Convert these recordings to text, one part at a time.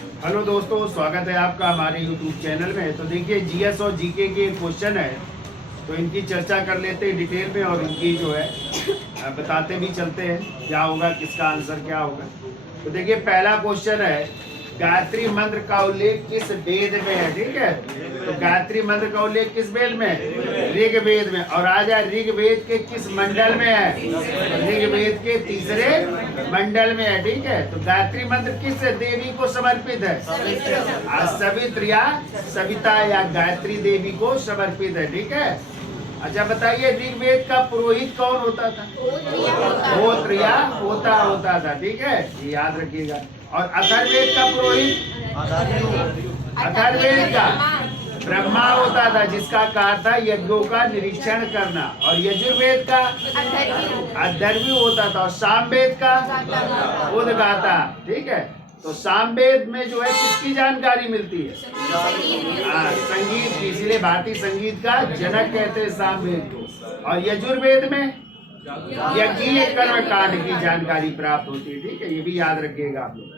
Hello दोस्तों, स्वागत है आपका हमारे YouTube चैनल में। तो देखिए, जीएस और जीके के क्वेश्चन है, तो इनकी चर्चा कर लेते हैं डिटेल में और इनकी जो है बताते भी चलते हैं क्या होगा, किसका आंसर क्या होगा। तो देखिए, पहला क्वेश्चन है, गायत्री मंत्र का उल्लेख किस वेद में है? ठीक है, तो गायत्री मंत्र का उल्लेख किस वेद में? ऋग्वेद में। और आज ऋग्वेद के किस मंडल में है? ऋग्वेद के तीसरे मंडल में है। ठीक है, तो गायत्री मंत्र किस देवी को समर्पित है? सवित्र या सविता या गायत्री देवी को समर्पित है। ठीक है, अच्छा बताइए, ऋग्वेद का पुरोहित कौन होता था? होत्र या होता था। ठीक है, ये याद रखिएगा। और अथर्ववेद का पुरोहित? अथर्ववेद का ब्रह्मा होता था, जिसका कार्य था यज्ञों का निरीक्षण करना। और यजुर्वेद का अथर्वी होता था। और सामवेद का उद्गाता। ठीक है, तो सामवेद में जो है किसकी जानकारी मिलती है? संगीत की, इसीलिए भारतीय संगीत का जनक कहते हैं सामवेद को। और यजुर्वेद में यज्ञीय कर्म कांड की जानकारी प्राप्त होती है। ठीक है, ये भी याद रखिएगा आप लोग।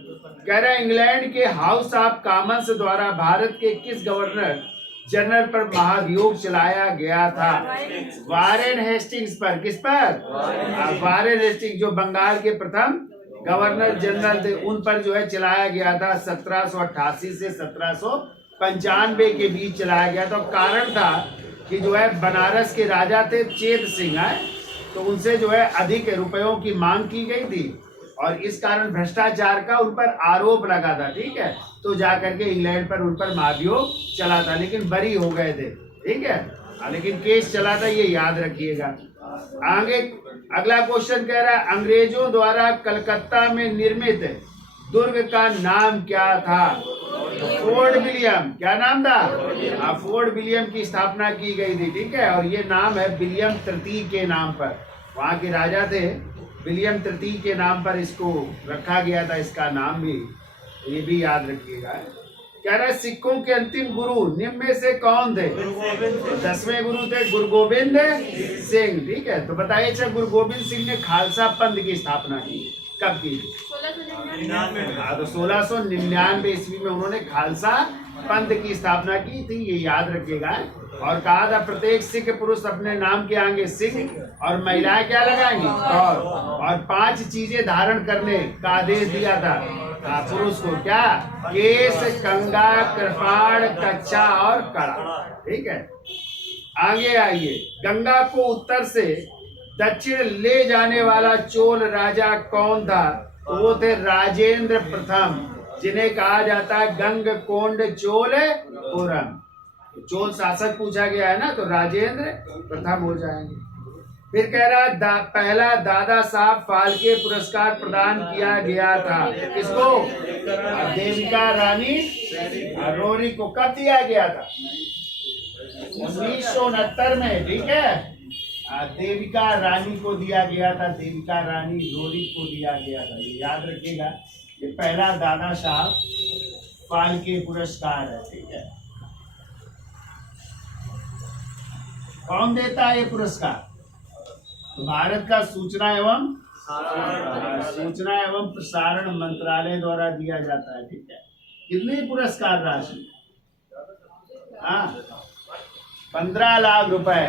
कह रहे हैं, इंग्लैंड के हाउस ऑफ कॉमन्स द्वारा भारत के किस गवर्नर जनरल पर महाभियोग चलाया गया था? वारेन हेस्टिंग्स पर। किस पर? वारेन हेस्टिंग्स, जो बंगाल के प्रथम गवर्नर जनरल थे, उन पर जो है चलाया गया था। 1788 से 1795 के बीच चलाया गया था। कारण था कि जो है बनारस के राजा थे चेत सिंह, तो उनसे जो है अधिक रुपयों की मांग की गई थी और इस कारण भ्रष्टाचार का उन पर आरोप लगा था। ठीक है, तो जाकर के इंग्लैंड पर उन पर महाभियोग चला था, लेकिन बरी हो गए थे। ठीक है, लेकिन केस चला था, ये याद रखिएगा। आगे अगला क्वेश्चन कह रहा है, अंग्रेजों द्वारा कलकत्ता में निर्मित दुर्ग का नाम क्या था? Fort William. क्या नाम था? फोर्ट विलियम की स्थापना की गई थी। ठीक है, और ये नाम है विलियम तृतीय के नाम पर, वहाँ के राजा थे विलियम तृतीय के नाम पर इसको रखा गया था, इसका नाम भी, ये भी याद रखिएगा। कह रहा है, सिखों के अंतिम गुरु निम्न में से कौन थे? 10वें गुरु थे गुरु गोविंद सिंह। ठीक है, तो बताइए, अच्छा गुरु गोविंद सिंह ने खालसा पंथ की स्थापना की, कब की? 1699 ईस्वी में उन्होंने खालसा पंथ की स्थापना की थी, ये याद रखिएगा। और कहा था, प्रत्येक सिख पुरुष अपने नाम के आगे सिख और महिलाएं क्या लगाएंगी? और 5 चीजें धारण करने का आदेश दिया था पुरुष को। क्या? केस, कंगा, कृपाण, कच्छा और कड़ा। ठीक है, आगे आइए। गंगा को उत्तर से दक्षिण ले जाने वाला चोल राजा कौन था? तो वो थे राजेंद्र प्रथम, जिन्हें कहा जाता है गंग कोंड चोल पुरम। चोल शासक पूछा गया है ना, तो राजेंद्र प्रथम हो जाएंगे। फिर कह रहा, पहला दादा साहब फाल्के पुरस्कार प्रदान किया गया था किसको? देविका रानी रोरी को। कब दिया गया था? 1969 में। ठीक है, देविका रानी को दिया गया था, देविका रानी रोरी को दिया गया था, ये याद रखिएगा। ये पहला दादा साहब फाल्के पुरस्कार है। ठीक है, कौन देता है ये पुरस्कार? भारत का सूचना एवं प्रसारण मंत्रालय द्वारा दिया जाता है। ठीक है, कितनी पुरस्कार राशि? 15 लाख रुपए।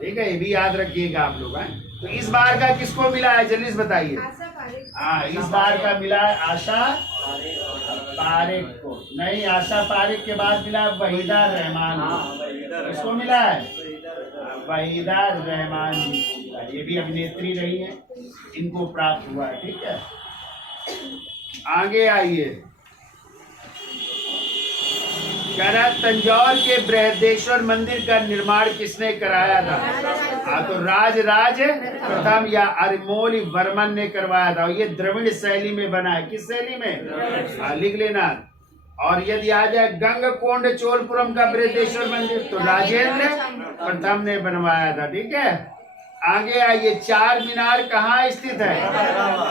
ठीक है, ये भी याद रखिएगा आप लोग। तो इस बार का किसको मिला है, जल्दी से बताइए। इस बार का मिला है आशा पारेख को। नहीं, आशा पारेख के बाद मिला वहीदा रहमान को। किसको मिला है? वहीदा रहमान जी को। ये भी अभिनेत्री रही है, इनको प्राप्त हुआ है। ठीक है, आगे आइए। कह रहा, तंजौर के बृहदेश्वर मंदिर का निर्माण किसने कराया था? तो राज प्रथम या अरिमोली वर्मन ने करवाया था। ये द्रविड़ शैली में बना है। किस शैली में? लिख लेना। और यदि आ जाए गंगकोंड चोलपुरम का बृहदेश्वर मंदिर, तो राजेंद्र प्रथम ने बनवाया था। ठीक है, आगे आइए। चार मीनार कहाँ स्थित है?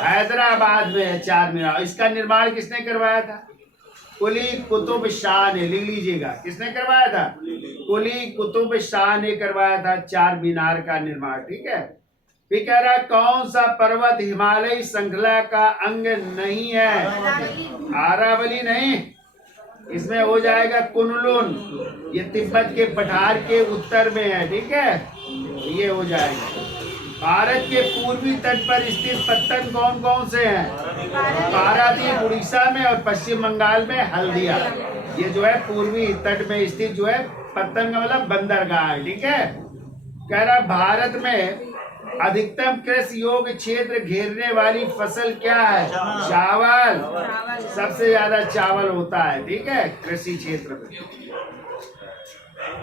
हैदराबाद में है चार मीनार। इसका निर्माण किसने करवाया था? कुली कुतुब शाह ने। लिख लीजिएगा, किसने करवाया था? कुली कुतुब शाह ने करवाया था चार मीनार का निर्माण। ठीक है, फिर कह रहा कौन सा पर्वत हिमालय श्रृंखला का अंग नहीं है? आरावली नहीं, इसमें हो जाएगा कुनलुन। ये तिब्बत के पठार के उत्तर में है, ठीक है, ये हो जाएगा। भारत के पूर्वी तट पर स्थित पत्तन कौन कौन से हैं? पारादीप उड़ीसा में और पश्चिम बंगाल में हल्दिया। ये जो है पूर्वी तट में स्थित जो है पत्तन का मतलब बंदरगाह है, ठीक है। कह रहा भारत में अधिकतम कृषि योग्य क्षेत्र घेरने वाली फसल क्या है? चावल। सबसे ज्यादा चावल होता है, ठीक है, कृषि क्षेत्र में।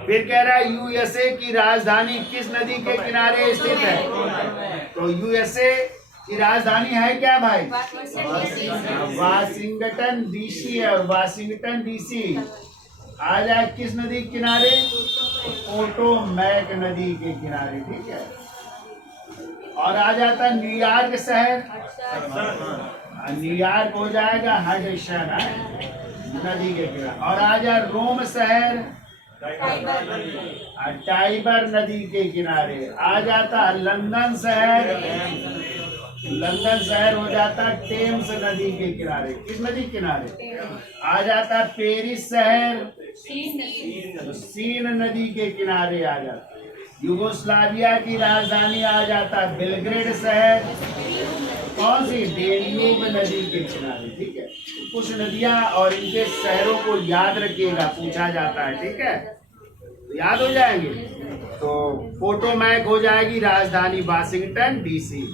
फिर कह रहा है यूएसए की राजधानी किस नदी के किनारे स्थित है? तो यूएसए की राजधानी है क्या भाई? वाशिंगटन डीसी है, और वाशिंगटन डीसी आ जाए किस नदी के किनारे? पोटोमैक नदी के किनारे, ठीक है। और आ जाता न्यूयॉर्क शहर, न्यूयॉर्क हो जाएगा हडसन नदी के किनारे। और आ जाए रोम शहर, टाइबर नदी के किनारे। आ जाता लंदन शहर, लंदन शहर हो जाता टेम्स नदी के किनारे। किस नदी किनारे? आ जाता पेरिस शहर, सीन नदी के किनारे आ जाता। युगोस्लाविया की राजधानी आ जाता बेलग्रेड शहर, कौन सी? डेन्यूब नदी के किनारे, ठीक है। कुछ नदियां और इनके शहरों को याद रखिएगा, पूछा जाता है, ठीक है, तो याद हो जाएंगे। तो पोटोमैक हो जाएगी राजधानी वाशिंगटन डीसी।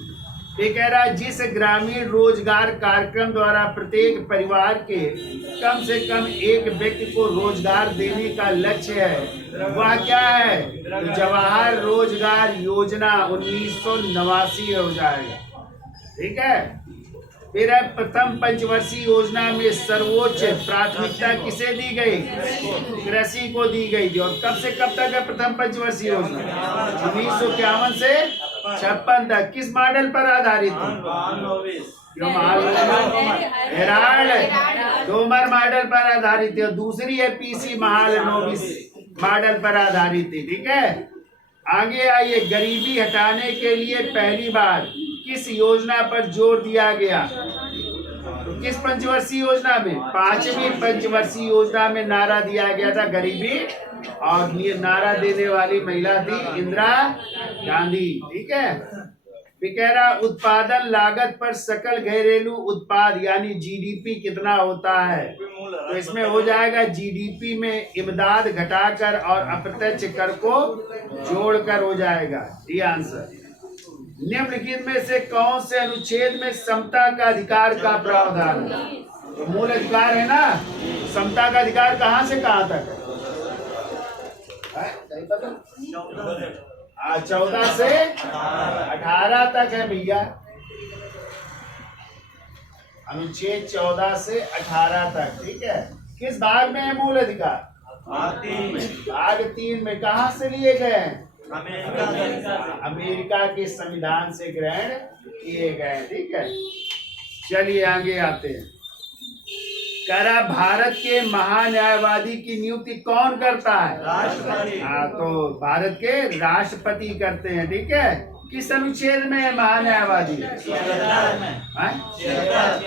ये कह रहा है जिस ग्रामीण रोजगार कार्यक्रम द्वारा प्रत्येक परिवार के कम से कम एक व्यक्ति को रोजगार देने का लक्ष्य है, वह क्या है? तो जवाहर रोजगार योजना 1989 हो जाएगा, ठीक है। फिर है प्रथम पंचवर्षीय योजना में सर्वोच्च प्राथमिकता किसे दी गई? कृषि को दी गई थी। और कब से कब तक है प्रथम पंचवर्षीय योजना? 1951 से 56 तक। किस मॉडल पर आधारित थी? हेराल्ड डोमर मॉडल पर आधारित थी। और दूसरी है पीसी महालनोबिस मॉडल पर आधारित थी, ठीक है। आगे आइए, गरीबी हटाने के लिए पहली बार किस योजना पर जोर दिया गया? तो किस पंचवर्षीय योजना में? 5वीं पंचवर्षीय योजना में नारा दिया गया था गरीबी, और ये नारा देने वाली महिला थी इंदिरा गांधी, ठीक है। फिर कह रहा उत्पादन लागत पर सकल घरेलू उत्पाद यानी जीडीपी कितना होता है? तो इसमें हो जाएगा जीडीपी में इमदाद घटाकर और अप्रत्यक्ष कर को जोड़कर हो जाएगा, ये आंसर। निम्नलिखित में से कौन से अनुच्छेद में समता का अधिकार का प्रावधान है? तो मूल अधिकार है ना, समता का अधिकार कहाँ से कहाँ तक है? 14 से 18 तक है भैया, अनुच्छेद 14 से 18 तक, ठीक है। किस भाग में है मूल अधिकार? भाग 3 में। कहाँ से लिए गए हैं? अमेरिका के संविधान से ग्रहण किए गए, ठीक है। चलिए आगे आते हैं। कह रहा भारत के महान्यायवादी की नियुक्ति कौन करता है? राष्ट्रपति। हाँ, तो भारत के राष्ट्रपति करते हैं, ठीक है। किस अनुच्छेद में है महान्यायवादी?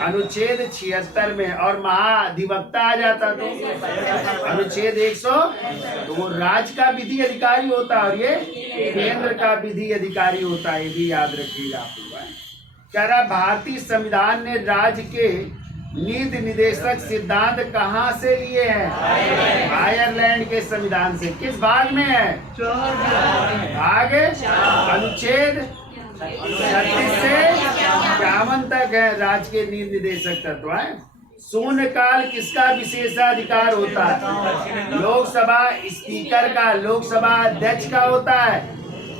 अनुच्छेद 76 में। और महाधिवक्ता आ जाता तो अनुच्छेद 100। तो वो राज्य का विधि अधिकारी होता है और ये केंद्र का विधि अधिकारी होता है, ये भी याद रखिएगा आप लोग। कह रहा भारतीय संविधान ने राज्य के नीति निदेशक सिद्धांत कहाँ से लिए हैं? आयरलैंड के संविधान से। किस भाग में है? भाग अनुच्छेद 36 से 51 तक है राज्य के नीति निदेशक तत्व है। शून्य काल किसका विशेषाधिकार होता है? लोकसभा स्पीकर का, लोकसभा अध्यक्ष का होता है,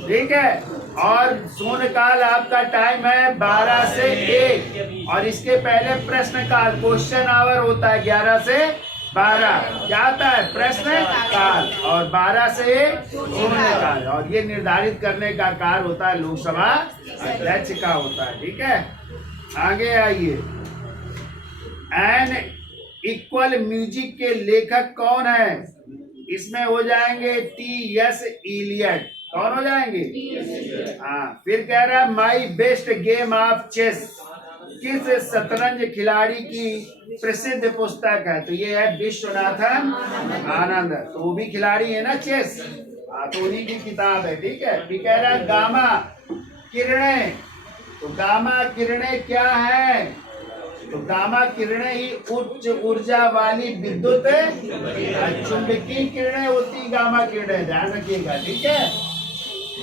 ठीक है। और शून्य काल आपका टाइम है 12 से 1, और इसके पहले प्रश्न काल, क्वेश्चन आवर होता है 11 से 12। क्या आता है? प्रश्न काल। और 12 से 1 शून्य काल, और ये निर्धारित करने का कार्य होता है लोकसभा अध्यक्ष का होता है, ठीक है। आगे आइए। एन इक्वल म्यूजिक के लेखक कौन है? इसमें हो जाएंगे टी एस इलियट, कौन हो जाएंगे? हाँ, फिर कह रहा है my best game of chess किस शतरंज खिलाड़ी की प्रसिद्ध पुस्तक है? तो ये है विश्वनाथन आनंद, तो वो भी खिलाड़ी है ना चेस। हाँ, तो उन्हीं की किताब है। ठीक है। फिर कह रहा है गामा किरणें, तो गामा किरणें क्या है? तो गामा किरणें ही उच्च ऊर्जा वाली विद्युत चुंबकीय किरणें होती, गामा किरणें, ध्यान रखिएगा। ठीक है,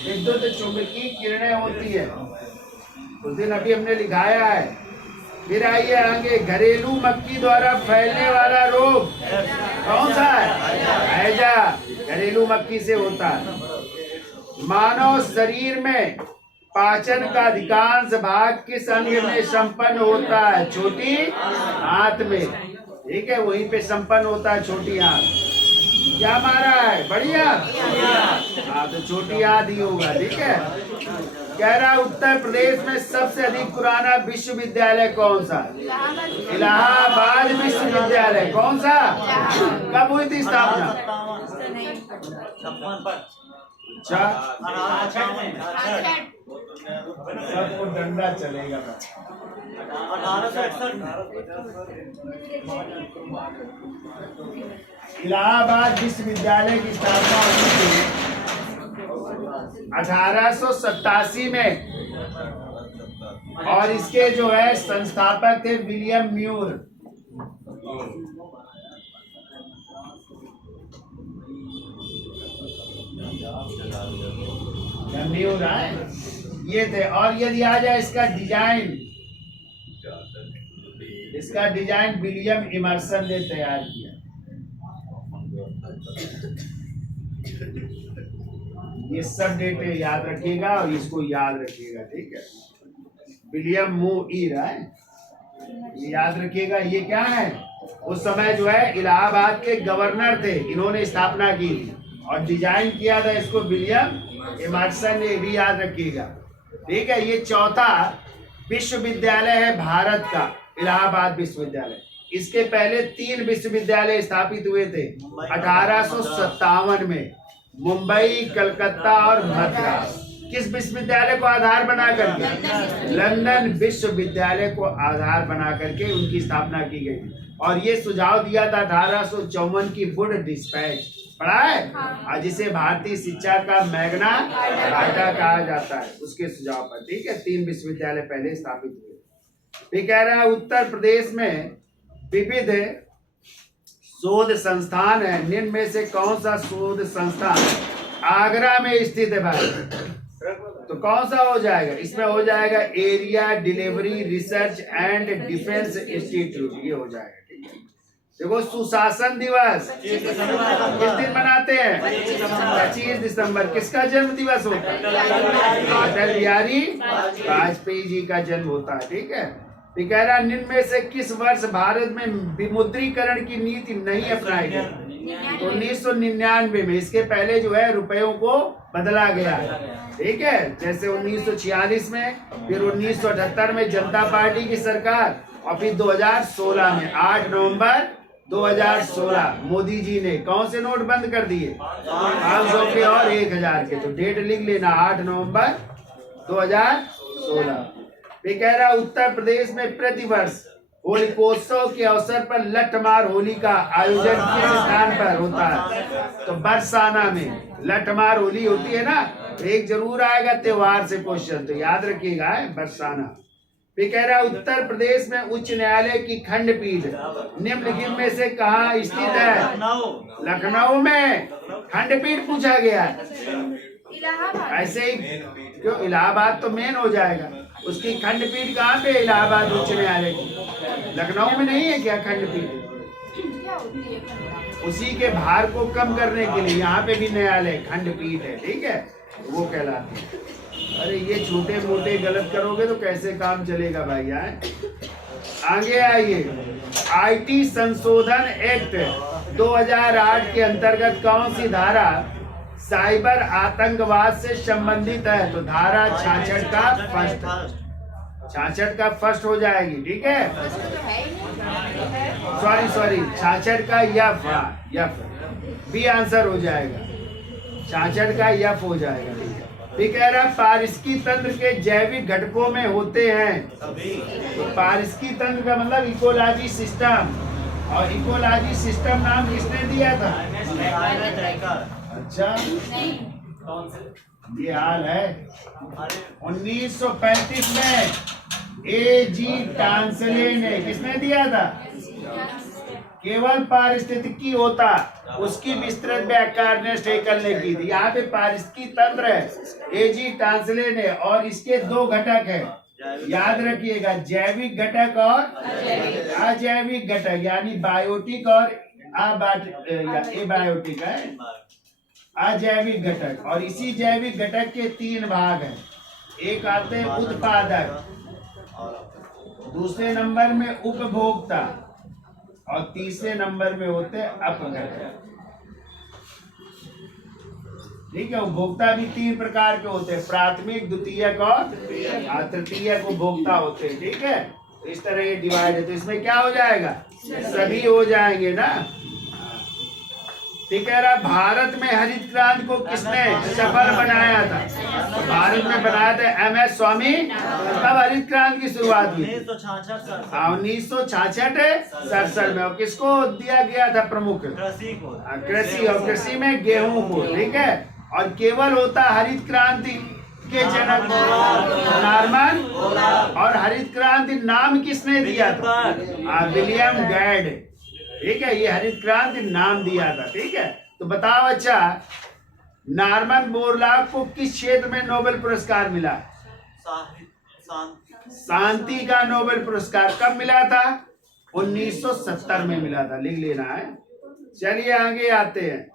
विद्युत चुंबकीय किरणें होती है, उस दिन अभी हमने लिखाया है। फिर आइए आगे, घरेलू मक्खी द्वारा फैलने वाला रोग कौन सा है? हैजा, घरेलू मक्खी से होता है। मानव शरीर में पाचन का अधिकांश भाग किस अंग में संपन्न होता है? छोटी आंत में। ठीक है, वहीं पे संपन्न होता है छोटी आंत। क्या मारा है? बढ़िया। हाँ, तो छोटी आंत ही होगा। ठीक है। कह रहा है उत्तर प्रदेश में सबसे अधिक पुराना विश्वविद्यालय कौन सा? इलाहाबाद विश्वविद्यालय। कौन सा? कब हुई थी स्थापना? अच्छा, सबको डंडा चलेगा। 1861 इलाहाबाद विश्वविद्यालय की स्थापना हुई थी 1887 में, और इसके जो है संस्थापक थे विलियम म्यूर। म्यूर है ये थे। और यदि आ जाए इसका डिजाइन विलियम इमर्सन ने तैयार किया। ये सब डेटे याद रखिएगा और इसको याद रखिएगा। ठीक है, विलियम मुइर है, ये याद रखिएगा। ये क्या है? उस समय जो है इलाहाबाद के गवर्नर थे, इन्होंने स्थापना की और डिजाइन किया था इसको विलियम इमर्सन ने, भी याद रखिएगा। ठीक है, ये चौथा विश्वविद्यालय है भारत का, इलाहाबाद विश्वविद्यालय। इसके पहले 3 विश्वविद्यालय स्थापित हुए थे 1857 में, मुंबई, कलकत्ता और मद्रास। किस विश्वविद्यालय को आधार बना करके? लंदन विश्वविद्यालय को आधार बना करके उनकी स्थापना की गई। और ये सुझाव दिया था 1854 की वुड डिस्पैच, पढ़ा है? हाँ। जिसे भारतीय शिक्षा का मैग्ना कार्टा कहा जाता है, उसके सुझाव पर। ठीक है, 3 विश्वविद्यालय पहले स्थापित हुए। ये कह रहा है उत्तर प्रदेश में विविध शोध संस्थान है, निम्न में से कौन सा शोध संस्थान आगरा में स्थित है भाई? तो कौन सा हो जाएगा? इसमें हो जाएगा area delivery research and defence institute, ये हो जाएगा। ठीक है, देखो सुशासन दिवस किस दिन मनाते हैं? 25 दिसंबर। किसका जन्म दिवस होता है? अटल बिहारी वाजपेयी जी का जन्म होता है। ठीक है, कह रहा निम्न में से किस वर्ष भारत में विमुद्रीकरण की नीति नहीं अपनाई गई? 1999 में। इसके पहले जो है रुपयों को बदला गया। ठीक है, जैसे 1946 में, फिर 1978 में जनता पार्टी की सरकार, और फिर 2016 में 8 नवंबर 2016 मोदी जी ने कौन से नोट बंद कर दिए? 500 के और 1000 के। तो डेट लिख लेना, 8 नवंबर 2016। वे कह रहा उत्तर प्रदेश में प्रतिवर्ष होलिकोत्सव के अवसर पर लठमार होली का आयोजन किस स्थान पर होता है? तो बरसाना में लठमार होली होती है ना, एक जरूर आएगा त्योहार से क्वेश्चन, तो याद रखिएगा बरसाना। वे कह रहा उत्तर प्रदेश में उच्च न्यायालय की खंडपीठ निम्नलिखित में से कहाँ स्थित है? लखनऊ में खंडपीठ पूछा गया है। ऐसे ही क्यों? इलाहाबाद तो मेन हो जाएगा, उसकी खंडपीठ कहाँ पे? इलाहाबाद उच्च न्यायालय की। लखनऊ में नहीं है क्या खंडपीठ? उसी के भार को कम करने के लिए यहाँ पे भी न्यायालय खंडपीठ है। ठीक है, वो कहलाती है। अरे ये छोटे मोटे गलत करोगे तो कैसे काम चलेगा भाई यार। आगे आइए, आईटी संशोधन एक्ट 2008 के अंतर्गत कौन सी धारा साइबर आतंकवाद से संबंधित है? तो धारा 66 का फर्स्ट, 66 का फर्स्ट हो जाएगी। ठीक है, सॉरी 66 का यफ बी आंसर हो जाएगा। 66 का यफ हो जाएगा। ठीक है, फिर कह रहा पारिस्थितिकी तंत्र के जैविक घटकों में होते हैं। तो पारिस्थितिकी तंत्र का मतलब इकोलॉजी सिस्टम, और इकोलॉजी सिस्टम नाम किसने दिया था? अच्छा, ये हाल है। 1935 में A.G. टांसले ने, किसने दिया था? केवल पारिस्थितिकी होता, उसकी विस्तृत व्याख्या अर्नेस्ट हेकल ने की थी। यहाँ पे पारिस्थितिकी तंत्र है A.G. टांसले ने, और इसके दो घटक है, याद रखिएगा, जैविक घटक और अजैविक घटक, यानी बायोटिक और एबायोटिक है, अजैविक घटक। और इसी जैविक घटक के 3 भाग हैं। एक आते हैं उत्पादक, दूसरे नंबर में उपभोक्ता, और तीसरे नंबर में होते हैं अपघटक। ठीक है, उपभोक्ता भी 3 प्रकार के होते हैं, प्राथमिक, द्वितीयक और तृतीयक उपभोक्ता होते हैं। ठीक है, तो इस तरह ये डिवाइड है। तो इसमें क्या हो जाएगा? सभी हो जाएंगे ना। ठीक है, भारत में हरित क्रांति को किसने सफल बनाया था? तो भारत में बनाया था MS स्वामी। कब हरित क्रांति की शुरुआत हुई? 1966 में। और किसको दिया गया था प्रमुख? कृषि, और कृषि में गेहूं को। ठीक है, और केवल होता हरित क्रांति के जनक नॉर्मन, और हरित क्रांति नाम किसने दिया था? विलियम गैड। ठीक है, ये हरित क्रांति नाम दिया था। ठीक है, तो बताओ अच्छा, नॉर्मन बोरलॉग को किस क्षेत्र में नोबेल पुरस्कार मिला? शांति का नोबेल पुरस्कार कब मिला था? 1970 में मिला था, लिख लेना है। चलिए आगे आते हैं।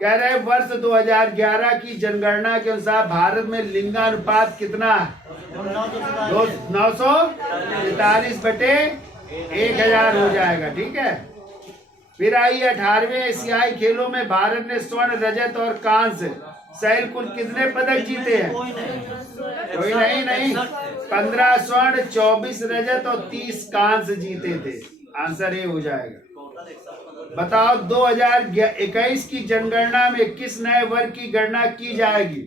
कह रहे वर्ष 2011 की जनगणना के अनुसार भारत में लिंगानुपात कितना है? 943/1000 हो जाएगा। ठीक है, फिर आइए 18वें एशियाई खेलों में भारत ने स्वर्ण, रजत और कांस्य सहित कुल कितने पदक जीते हैं? कोई नहीं, 15 स्वर्ण, 24 रजत और 30 कांस्य जीते थे। आंसर ये हो जाएगा। बताओ 2021 की जनगणना में किस नए वर्ग की गणना की जाएगी?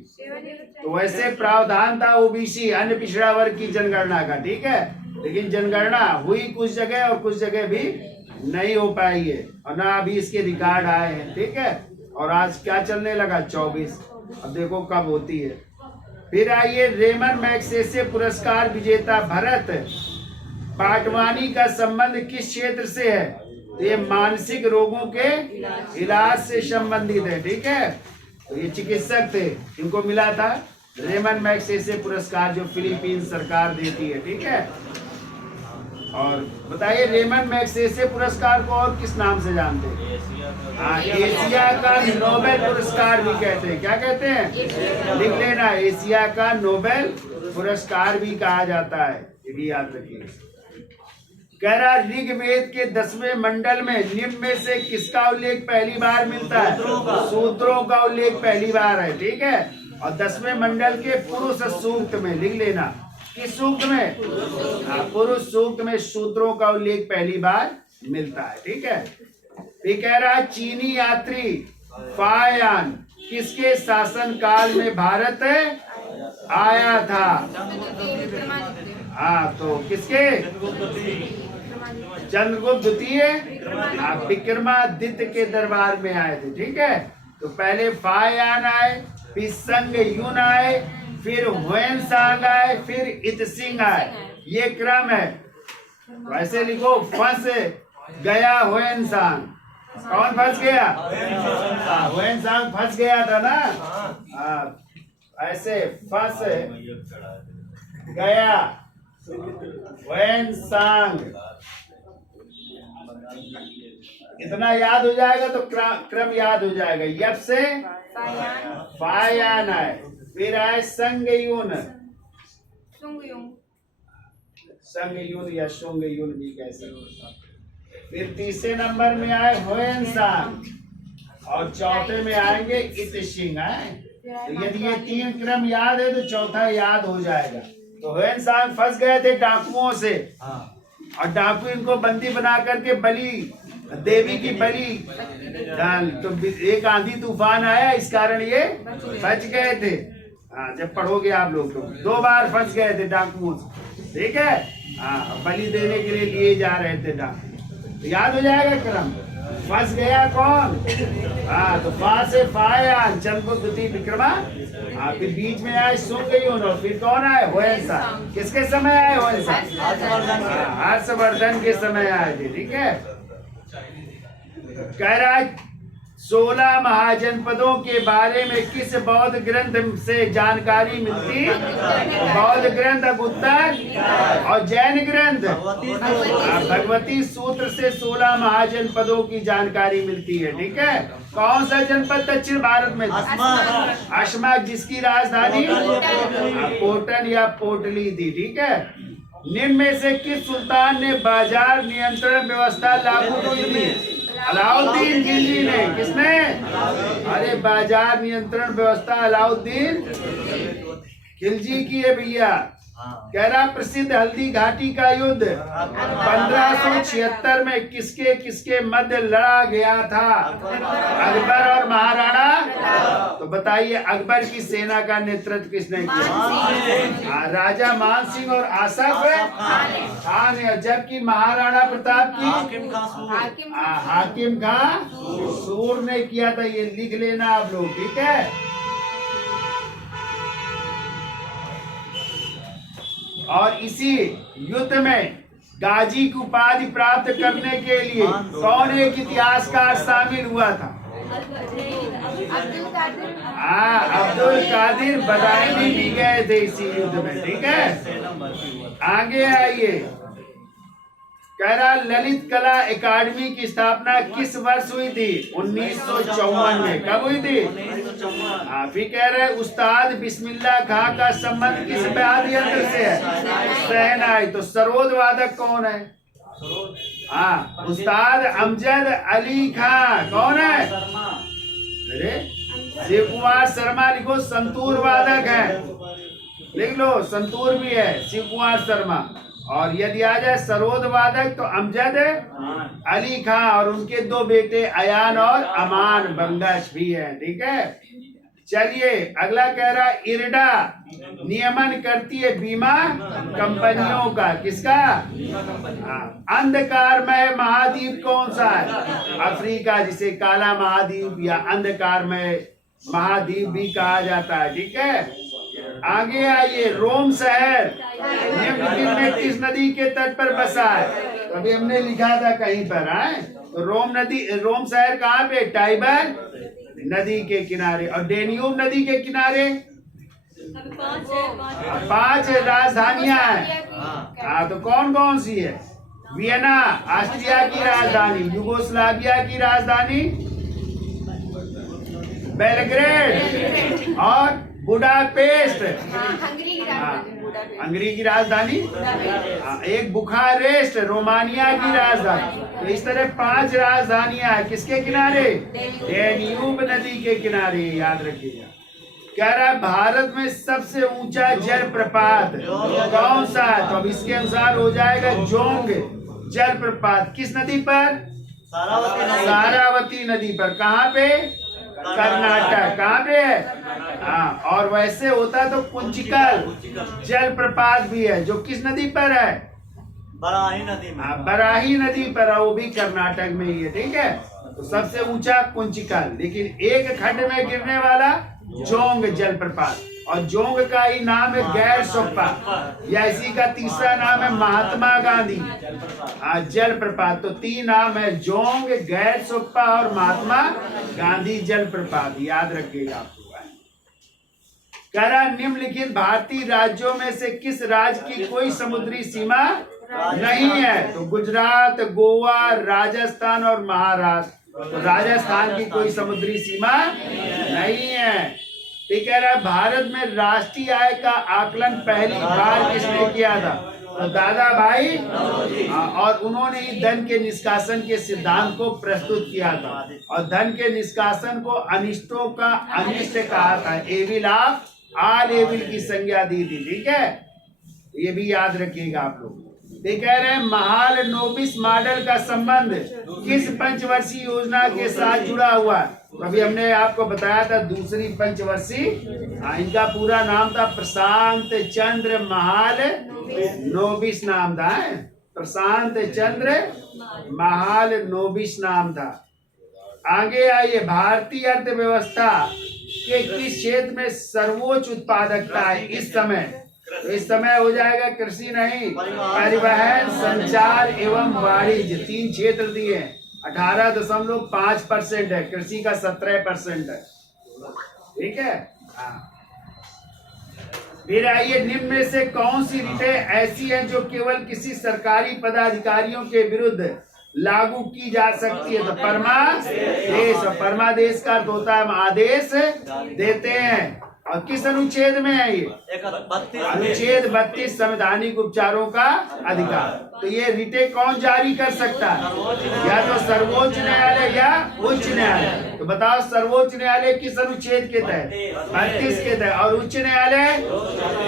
तो वैसे प्रावधान था OBC, अन्य पिछड़ा वर्ग की जनगणना का। ठीक है, लेकिन जनगणना हुई कुछ जगह और कुछ जगह भी नहीं हो पाई है, और ना अभी इसके रिकॉर्ड आए हैं। ठीक है, और आज क्या चलने लगा? 24। अब देखो कब होती है। फिर आइए, रेमन मैग्सेसे पुरस्कार विजेता भरत पाटवानी का संबंध किस क्षेत्र से है? तो ये मानसिक रोगों के इलाज से संबंधित है। ठीक है, तो ये चिकित्सक थे, इनको मिला था रेमन मैग्सेसे पुरस्कार, जो फिलीपीन सरकार देती है। ठीक है, और बताइए रेमन मैग्सेसे पुरस्कार को और किस नाम से जानते हैं? एशिया का नोबेल पुरस्कार भी कहते हैं। क्या कहते हैं? लिख लेना, एशिया का नोबेल पुरस्कार भी कहा जाता है, ये भी याद रखिए। कह रहा ऋग्वेद के 10वें मंडल में निम्न में से किसका उल्लेख पहली बार मिलता है? सूत्रों का उल्लेख पहली बार है। ठीक है, और 10वें मंडल के पुरुष सूक्त में, लिख लेना, किस सूक्त में? पुरुष सूक्त में सूत्रों का उल्लेख पहली बार मिलता है। ठीक है, ये कह रहा चीनी यात्री फायान किसके शासन काल में भारत आया था? हाँ, तो किसके? चंद्रगुप्त द्वितीय विक्रमादित्य के दरबार में आए थे। ठीक है, तो पहले फायान आए, फिर संग यून आए, फिर हुएनसांग आए, फिर इतसिंग आए। ये क्रम है। वैसे लिखो, फंस गया हुएनसांग। कौन फंस गया? हुएनसांग फंस गया था ना। ऐसे फंस गया हुएनसांग, इतना याद हो जाएगा तो क्रम याद हो जाएगा। यप से फायान आए, फिर आए संगयून, संगयून या शोंगयून भी कह सकते। फिर तीसरे नंबर में आए हुएनसांग, और चौथे में आएंगे इतसिंग। तो यदि ये 3 क्रम याद है तो चौथा याद हो जाएगा। तो हुएनसांग फंस गए थे डाकुओं से, और डाकू इनको बंदी बना करके बलि देवी की बलि तो एक आंधी तूफान आया, इस कारण ये बच गए थे। हाँ, जब पढ़ोगे आप लोग तो 2 बार फंस गए थे डाकुओं से, ठीक है। हाँ, बलि देने के लिए जा रहे थे डाकू, तो याद हो जाएगा क्रम। फंस गया कौन? हाँ, तो फा से फाया चंद्र द्वितीय विक्रमा। हाँ, फिर बीच में आए सुन गई उन्होंने, फिर कौन आए? होयंसा। किसके समय आए होयंसा? हर्षवर्धन के समय आए थे, ठीक है। कह रहा है 16 महाजनपदों के बारे में किस बौद्ध ग्रंथ से जानकारी मिलती? बौद्ध ग्रंथ उत्तर और जैन ग्रंथ भगवती सूत्र से 16 महाजनपदों की जानकारी मिलती है, ठीक है। कौन सा जनपद दक्षिण भारत में? अशमा, जिसकी राजधानी पोटन या पोटली थी, ठीक है। निम्न में से किस सुल्तान ने बाजार नियंत्रण व्यवस्था लागू की थी? अलाउद्दीन खिलजी ने। किसने? अरे बाजार नियंत्रण व्यवस्था अलाउद्दीन खिलजी की है भैया। कह रहा प्रसिद्ध हल्दी घाटी का युद्ध 1576 में किसके किसके मध्य लड़ा गया था? अकबर और महाराणा। तो बताइए अकबर की सेना का नेतृत्व किसने किया? राजा मान सिंह और आसफ खान ने, जबकि महाराणा प्रताप की हाकिम खान सूर ने किया था। ये लिख लेना आप लोग, ठीक है। और इसी युद्ध में गाजी की उपाधि प्राप्त करने के लिए कौन एक इतिहासकार शामिल हुआ था? अब्दुल कादिर बदायूनी भी गए थे इसी युद्ध में, ठीक है। आगे आइए। कह रहा ललित कला एकेडमी की स्थापना किस वर्ष हुई थी? 1954 में। कब हुई थी? फिर कह रहे उस्ताद बिस्मिल्लाह खां का संबंध किस वाद्य यंत्र से है? शहनाई। तो सरोद वादक कौन है? हाँ, उस्ताद अमजद अली खां। कौन है? अरे शिव कुमार शर्मा लिखो, संतूर वादक है, लिख लो, संतूर भी है शिव कुमार शर्मा। और यदि आ जाए सरोद वादक तो अमजद अली खां, और उनके 2 बेटे अयान और अमान बंगश भी है, ठीक है। चलिए अगला कह रहा इरडा नियमन करती है बीमा कंपनियों का। किसका? अंधकारमय महाद्वीप कौन सा है? अफ्रीका, जिसे काला महाद्वीप या अंधकारमय महाद्वीप भी कहा जाता है, ठीक है। आगे आइए। रोम शहर निम्नलिखित में किस नदी के तट पर बसा है? तो अभी हमने लिखा था कहीं पर है। तो रोम शहर कहाँ पे? टाइबर नदी के किनारे। और डेन्यूब नदी के किनारे 5 राजधानियां हैं। हाँ, तो कौन कौन सी है? वियना ऑस्ट्रिया की राजधानी, यूगोस्लाविया की राजधानी बेलग्रेड, और बुडापेस्ट हंगरी की राजधानी, एक बुखारेस्ट रोमानिया की राजधानी। तो इस तरह 5 राजधानियां हैं। किसके किनारे? डेन्यूब नदी के किनारे, याद रखिएगा। कह रहा है भारत में सबसे ऊंचा जलप्रपात कौन सा है? तो अब इसके अनुसार हो जाएगा जोंग जलप्रपात। किस नदी पर? सारावती नदी पर। कहाँ पे? कर्नाटक। कहाँ पे है? हाँ, और वैसे होता तो कुंचिकल जलप्रपात भी है, जो किस नदी पर है? बराही नदी में। बराही नदी पर है, वो भी कर्नाटक में ही है, ठीक है। तो सबसे ऊंचा कुंचिकल, लेकिन एक खंड में गिरने वाला जोंग जलप्रपात। और जोंग का ही नाम है गैर सोप्पा, या इसी का तीसरा नाम है महात्मा गांधी जलप्रपात। तो 3 नाम है, जोंग, गैर सोप्पा और महात्मा गांधी जलप्रपात, याद रखिएगा आपको। कह रहा निम्नलिखित भारतीय राज्यों में से किस राज्य की कोई समुद्री सीमा नहीं है? तो गुजरात, गोवा, राजस्थान और महाराष्ट्र। तो राजस्थान की कोई समुद्री सीमा नहीं है। ये कह रहा है भारत में राष्ट्रीय आय का आकलन पहली बार किसने किया था? तो दादा भाई, और उन्होंने ही धन के निष्कासन के सिद्धांत को प्रस्तुत किया था। और धन के निष्कासन को अनिष्टों का अनिष्ट कहा था, एविल ऑफ ऑल एविल की संज्ञा दी थी, ठीक है। ये भी याद रखिएगा आप लोग। ये कह रहे हैं महाल नोबिस मॉडल का संबंध किस पंचवर्षीय योजना के साथ जुड़ा हुआ है? तो अभी हमने आपको बताया था दूसरी पंचवर्षीय। इनका पूरा नाम था प्रशांत चंद्र महाल नोबिस नाम था। प्रशांत चंद्र महाल नोबिस नाम था। आगे आइए, भारतीय अर्थव्यवस्था के किस क्षेत्र में सर्वोच्च उत्पादकता है इस समय? तो इस समय हो जाएगा कृषि नहीं, परिवहन, संचार एवं वाणिज्य। 3 क्षेत्र दिए हैं। 18.5% है, कृषि का 17% है। ठीक है। फिर आइए, निम्न में से कौन सी रीटें ऐसी हैं जो केवल किसी सरकारी पदाधिकारियों के विरुद्ध लागू की जा सकती है? तो परमादेश। और परमादेश का अर्थ होता है हम आदेश देते हैं। और किस अनुच्छेद में है ये? अनुच्छेद 32 संवैधानिक उपचारों का अधिकार। तो ये रिटें कौन जारी कर सकता है? या तो सर्वोच्च न्यायालय या उच्च न्यायालय। तो बताओ, सर्वोच्च न्यायालय किस अनुच्छेद के तहत? 32 के तहत। और उच्च न्यायालय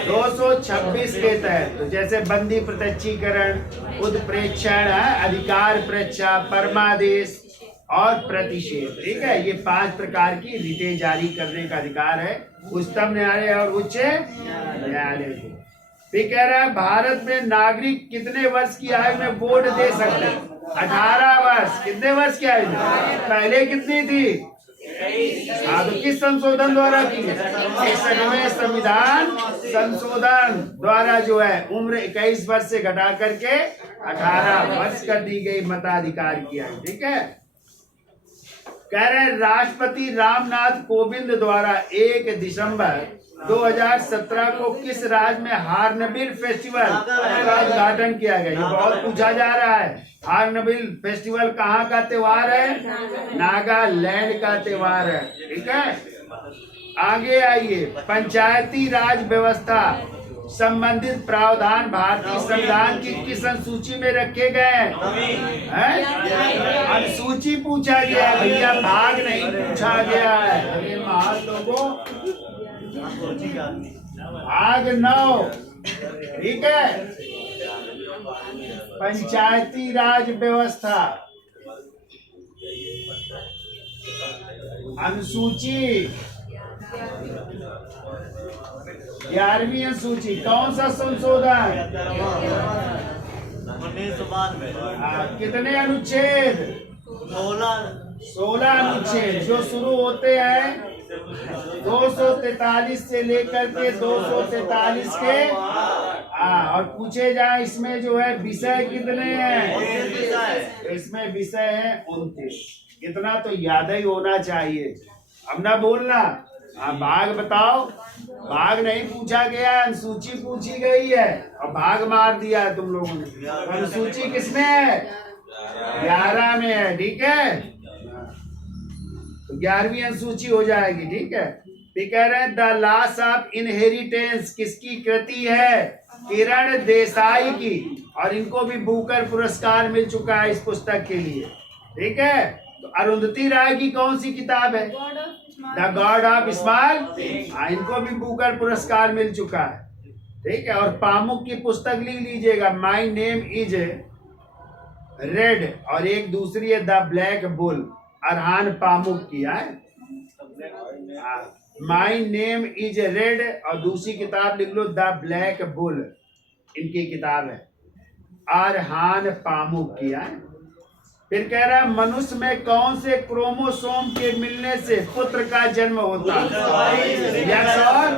226 के तहत। तो जैसे बंदी प्रत्यक्षीकरण, उत्प्रेक्षण, अधिकार परीक्षा, परमादेश और प्रतिषेध। ठीक है, ये 5 प्रकार की रिटें जारी करने का अधिकार है उच्चतम न्यायालय और उच्च न्यायालय को। फिर कह रहा है, भारत में नागरिक कितने वर्ष की आयु में वोट दे सकते हैं? 18 वर्ष। कितने वर्ष की आयु में? पहले कितनी थी? तो किस संशोधन द्वारा की गई? 61वें संविधान संशोधन द्वारा जो है उम्र 21 वर्ष से घटा करके 18 वर्ष कर दी गई मताधिकार की आयु। ठीक है। कह रहे हैं, राष्ट्रपति रामनाथ कोविंद द्वारा 1 दिसंबर 2017 को किस राज्य में हार्नबिल फेस्टिवल का उद्घाटन किया गया? ये बहुत पूछा जा रहा है। हार्नबिल फेस्टिवल कहाँ का त्योहार है? नागालैंड का त्योहार है। ठीक है। आगे आइए, पंचायती राज व्यवस्था संबंधित प्रावधान भारतीय संविधान की किस अनुसूची में रखे गए हैं? अनुसूची पूछा गया है भैया, भाग नहीं पूछा गया है। अरे महान लोगों, भाग 9। ठीक है। पंचायती राज व्यवस्था अनुसूची 11वीं अनुसूची। कौन सा संशोधन? 1992। कितने अनुच्छेद? 16 अनुच्छेद जो शुरू होते हैं 243 से लेकर के 243 के। और पूछे जाए इसमें जो है विषय कितने हैं? इसमें विषय है 29। इतना तो याद ही होना चाहिए। अब ना बोलना भाग बताओ। भाग नहीं पूछा गया, अनुसूची पूछी गई है और भाग मार दिया है तुम लोगों ने। अनुसूची किसमें है? 11 में है। ठीक है। तो 11वीं अनुसूची हो जाएगी। ठीक है। फिर कह रहे हैं, द लॉस ऑफ इनहेरिटेंस किसकी कृति है? किरण देसाई की। और इनको भी बुकर पुरस्कार मिल चुका है इस पुस्तक के लिए। ठीक है। तो अरुंधति राय की कौन सी किताब है? The God of small. इनको भी बुकर पुरस्कार मिल चुका है। ठीक है। और पामुक की पुस्तक लिख लीजिएगा, माई नेम इज रेड, और एक दूसरी है द ब्लैक बुल, अरहान पामुक की है। माई नेम इज रेड और दूसरी किताब लिख लो द ब्लैक बुल, इनकी किताब है, अरहान पामुक की है। फिर कह रहा है, मनुष्य में कौन से क्रोमोसोम के मिलने से पुत्र का जन्म होता है? यक्स और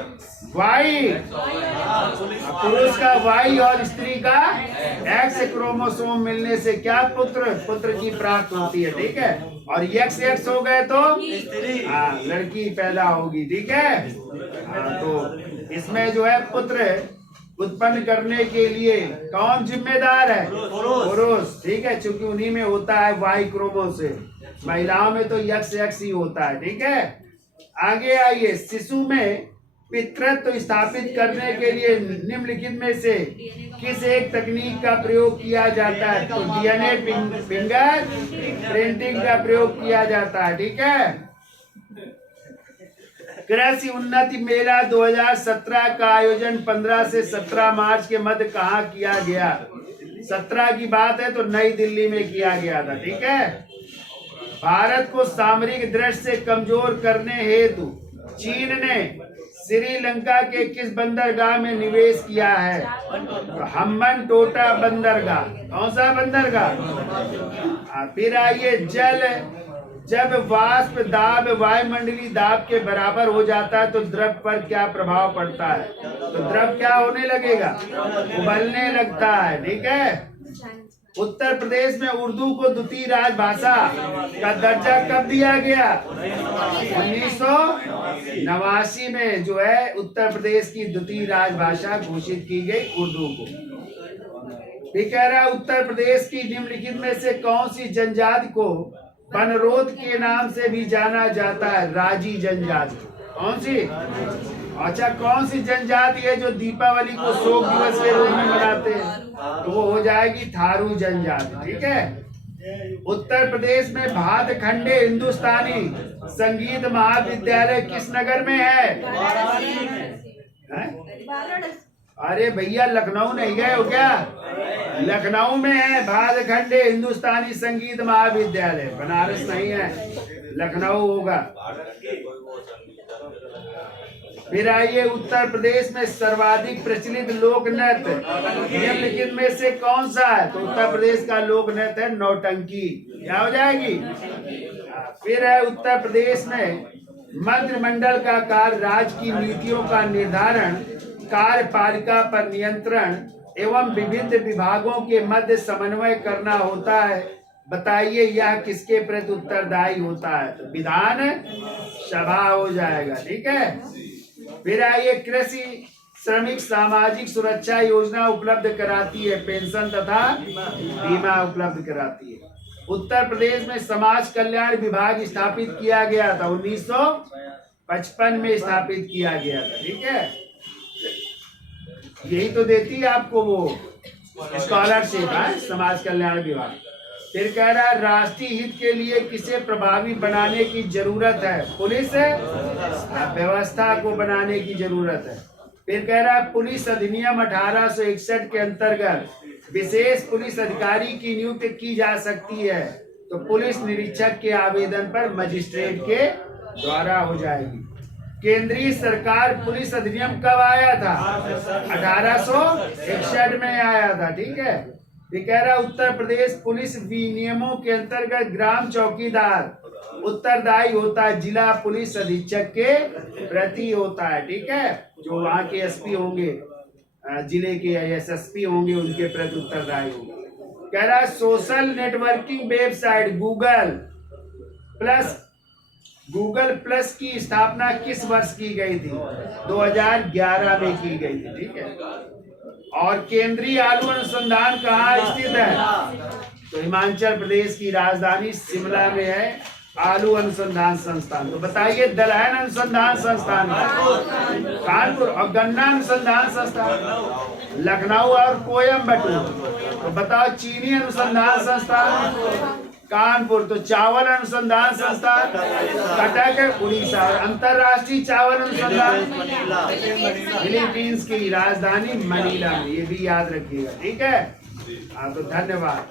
वाई। पुरुष का वाई और स्त्री का एक्स क्रोमोसोम मिलने से क्या पुत्र की प्राप्त होती है। ठीक है। और यक्स एक्स हो गए तो लड़की पैदा होगी। ठीक है। तो इसमें जो है पुत्र उत्पन्न करने के लिए कौन जिम्मेदार है? पुरुष। ठीक है। चूंकि उन्हीं में होता है वाई क्रोमोसोम, महिलाओं में तो यक्स एक्स ही होता है। ठीक है। आगे आइए, शिशु में पितृत्व स्थापित करने के लिए निम्नलिखित में से किस एक तकनीक का प्रयोग किया जाता है? तो डीएनए फिंगर प्रिंटिंग का प्रयोग किया जाता है। ठीक है। कृषि उन्नति मेला 2017 का आयोजन 15 से 17 मार्च के मध्य कहाँ किया गया? 17 की बात है तो नई दिल्ली में किया गया था। ठीक है। भारत को सामरिक दृष्टि से कमजोर करने हेतु चीन ने श्रीलंका के किस बंदरगाह में निवेश किया है? तो हम्बनटोटा बंदरगाह। कौन सा बंदरगाह? फिर आइए, जब वाष्प दाब वायुमंडलीय दाब के बराबर हो जाता है तो द्रव पर क्या प्रभाव पड़ता है? तो द्रव क्या होने लगेगा? उबलने लगता है। ठीक है। उत्तर प्रदेश में उर्दू को द्वितीय राजभाषा का दर्जा कब दिया गया? 1989 में जो है उत्तर प्रदेश की द्वितीय राजभाषा घोषित की गई उर्दू को। ये कह रहा है उत्तर प्रदेश की निम्नलिखित में से कौन सी जनजाति को बनरोध के नाम से भी जाना जाता है? राजी जनजाति। कौन सी? अच्छा, कौन सी जनजाति है जो दीपावली को शोक दिवस के रूप में मनाते हैं? तो वो हो जाएगी थारू जनजाति। ठीक है। उत्तर प्रदेश में भातखंडे हिंदुस्तानी संगीत महाविद्यालय किस नगर में है? अरे भैया, लखनऊ नहीं गए हो क्या? लखनऊ में है भातखंडे हिंदुस्तानी संगीत महाविद्यालय। बनारस नहीं है, लखनऊ होगा। फिर आइए, उत्तर प्रदेश में सर्वाधिक प्रचलित लोक नृत्य निम्नलिखित में से कौन सा है? तो उत्तर प्रदेश का लोक नृत्य है नौटंकी। क्या हो जाएगी? फिर है, उत्तर प्रदेश में मंत्रिमंडल का कार्य राज्य की नीतियों का निर्धारण, कार्यपालिका पर नियंत्रण एवं विभिन्न विभागों के मध्य समन्वय करना होता है। बताइए यह किसके प्रति उत्तरदायी होता है? तो विधान सभा हो जाएगा। ठीक है। फिर आइए, कृषि श्रमिक सामाजिक सुरक्षा योजना उपलब्ध कराती है, पेंशन तथा बीमा उपलब्ध कराती है। उत्तर प्रदेश में समाज कल्याण विभाग स्थापित किया गया था, 1955 में स्थापित किया गया था। ठीक है। यही तो देती है आपको वो स्कॉलरशिप है, समाज कल्याण विभाग। फिर कह रहा है राष्ट्रीय हित के लिए किसे प्रभावी बनाने की जरूरत है? पुलिस व्यवस्था को बनाने की जरूरत है। फिर कह रहा है पुलिस अधिनियम 1861 के अंतर्गत विशेष पुलिस अधिकारी की नियुक्ति की जा सकती है। तो पुलिस निरीक्षक के आवेदन पर मजिस्ट्रेट के द्वारा हो जाएगी। केंद्रीय सरकार पुलिस अधिनियम कब आया था? 1861 में आया था। ठीक है। ये कह रहा है उत्तर प्रदेश पुलिस विनियमों के अंतर्गत ग्राम चौकीदार उत्तरदायी होता है, जिला पुलिस अधीक्षक के प्रति होता है। ठीक है। जो वहाँ के एसपी होंगे, जिले के एसएसपी होंगे, उनके प्रति उत्तरदायी होंगे। कह रहा है social networking website Google plus की स्थापना किस वर्ष की गई थी? 2011 में की गई थी। ठीक है। और केंद्रीय आलू अनुसंधान कहाँ स्थित है? तो हिमाचल प्रदेश की राजधानी शिमला में है आलू अनुसंधान संस्थान। तो बताइए, दलहन अनुसंधान संस्थान कानपुर, और गन्ना अनुसंधान संस्थान लखनऊ और कोयम्बटूर। तो बताओ, चीनी अनुसंधान संस्थान कानपुर। तो चावल अनुसंधान संस्थान कटक उड़ीसा। और अंतरराष्ट्रीय चावल अनुसंधान फिलीपींस की राजधानी मनीला में। ये भी याद रखिएगा। ठीक है। तो धन्यवाद।